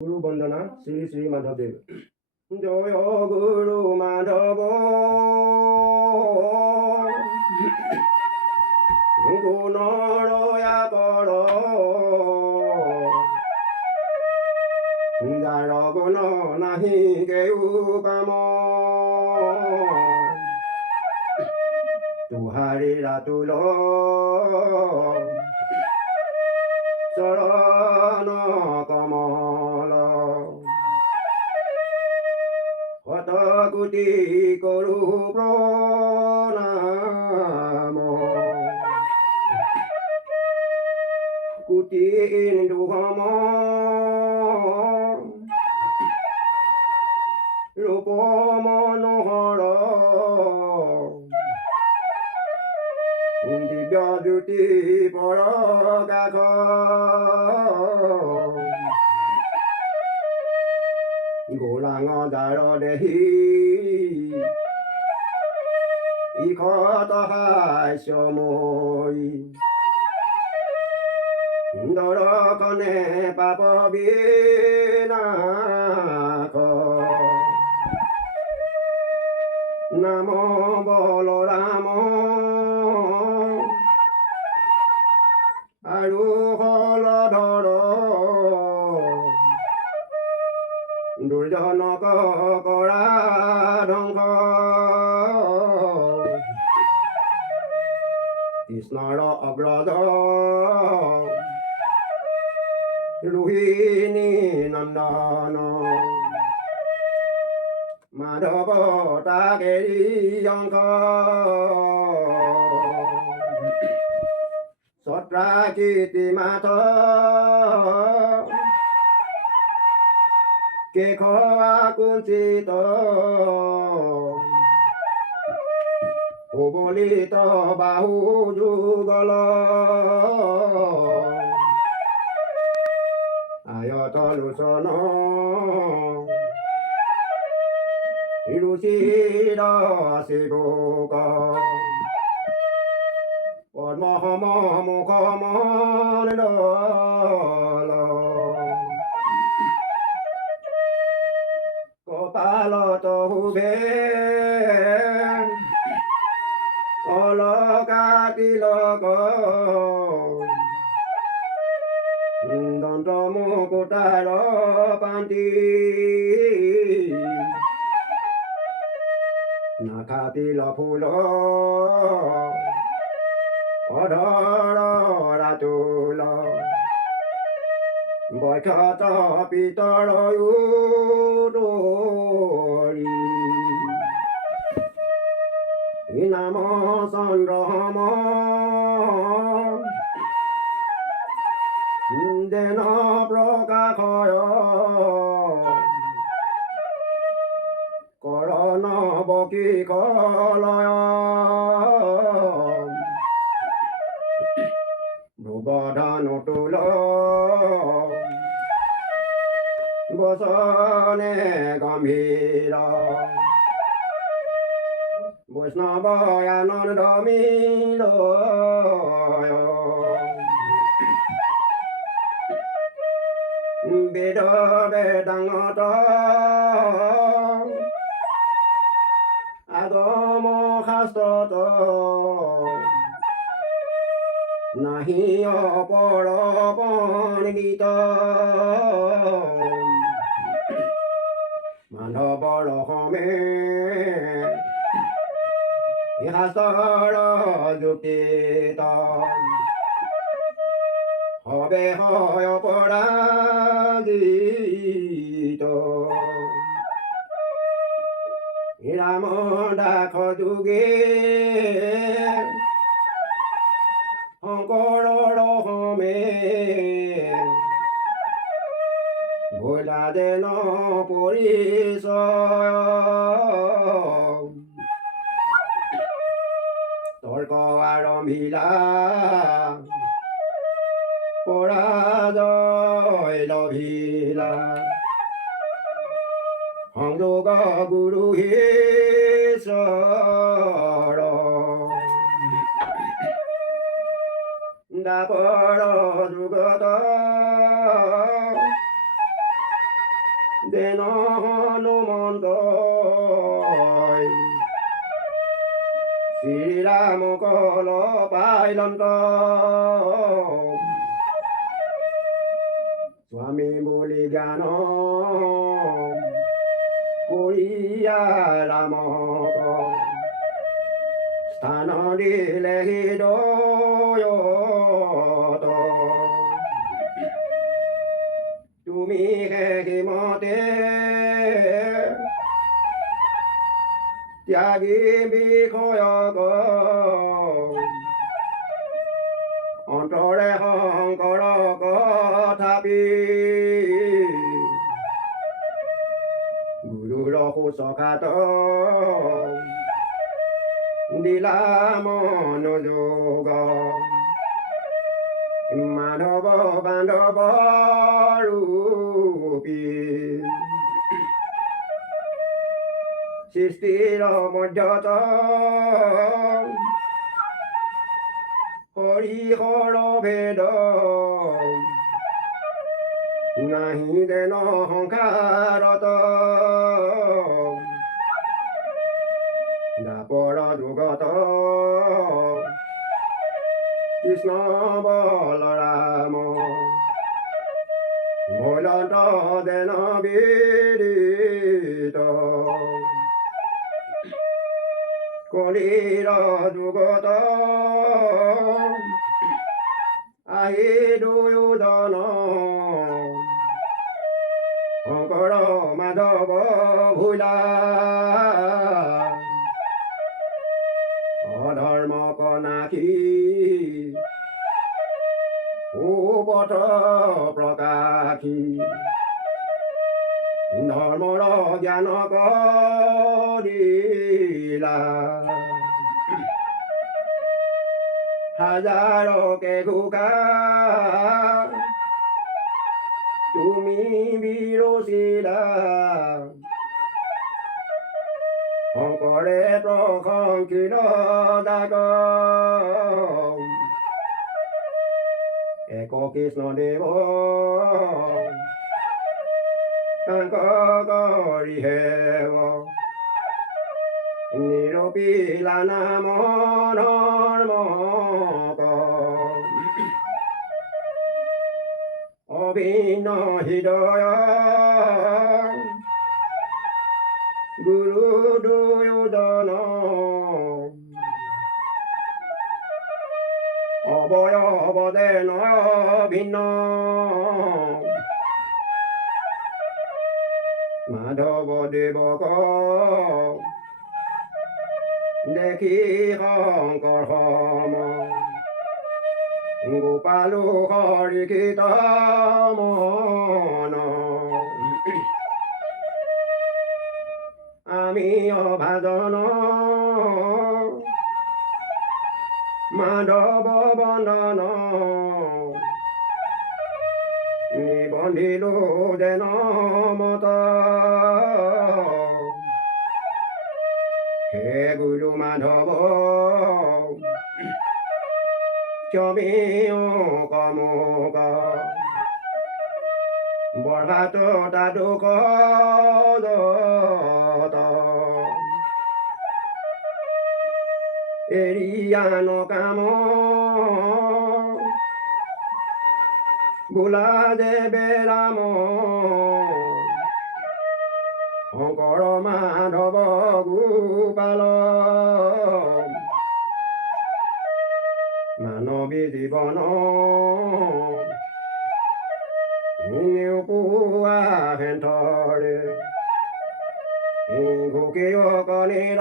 गुरु वंदना श्री श्री माधवदेव। जय गुरु माधव गुणरया पर जार गुण नाही केउ काम तुहारी रातुल चरण कमल শত কোটি করু প্রণাম কোটি দুহম রূপ মনোহর দিব্য জ্যোতি পরকাশ গোলাঙ যাৰ দেহি ইখত হাস্যময়ী দৰকনে পাপ বিনাশ নাম বলৰাম আৰু হলধৰ দুৰ্জনক কৰা ধ্বংস কৃষ্ণৰ অগ্ৰজ ৰোহিণী নন্দন মাধৱ তাকেৰি অংশ ছত্ৰাকীৰ্তি মাথ কেশ আকুঞ্চিত কুবলিত বাহু যুগল আয়ত লোচন ৰুচিৰ শিৱক পদ্মসম মুখ মণ্ডল কপালত শুভে অলকা তিলক দন্ত মুকুটাৰ পান্তি নাখা তিল ফুল অধৰ ৰাতুল বক্ষত পিতৰ নাম চন্দ্ৰম যেন প্ৰকাশয় কৰণ বকি কলয় ভুৱধনুতুল বচনে গম্ভীৰ বৈষ্ণৱ আনন্দ মিলয় বেদ বেদাঙ্গত আগম শাস্ত্ৰত নাহি অপৰ পণ্ডিত মাধৱৰ সমে শাস্ত্ৰৰ যুক্তিত হবে হয় অপৰাজিত ৰাম দাস যোগে শংকৰৰ সমে ভোলা যেন পৰিচয় তৰ্ক আৰম্ভিলা পৰাজয় লভিলা সংযোগ গুৰু ঈশ্বৰ দাপৰ যুগত যেন হনুমন্তই শ্ৰীৰাম কল পাইলন্ত স্বামী বলি জ্ঞান কৰিয়া ৰাম স্থান দিলে হৃদয়ত তুমি হেমতে ত্যাগী বিষয়ক অন্তৰে শংকৰ কথাপি গুৰুৰ শুশ্ৰূষাত দিলা মনোযোগ মাধৱ বান্ধৱ ৰূপী সৃষ্টিৰ মধ্যত হৰিহৰ ভেদ নাহি যেন সংসাৰত দাপৰ যুগত কৃষ্ণ বলৰাম ভৈলন্ত যেন বিদিত কলিৰ যুগত আহি দুয়োজন শংকৰ মাধৱ ভোলা অধৰ্মক নাশী সুপথ প্ৰকাশী ধৰ্মৰ জ্ঞান কৰিলা হাজাৰকে ঘোষা তুমি বিৰচিলা শংকৰে প্ৰশংসিল দাগ এক কৃষ্ণদেৱ তাংক কৰি হেৱ নিৰপিলা নাম ধৰ্মক অভিন্ন হৃদয় গুৰু দুয়োজন অবয়ব যেন ভিন্ন মাধৱ দেৱক দেখি শংকৰ সম গোপালো হৰিকিত মন আমি অভাজন মাধৱ বন্দন নিবন্ধিলো যেন মত হে গুৰু মাধৱ ক্ষমী কমোক বঢ়াত তাদুক এৰিয়ান কাম বোলা দেৱে ৰাম শংকৰ মাধৱ গোপাল মানৱী জীৱন পোৱা হেণ্ঠৰে ঘোকিয় কণিৰ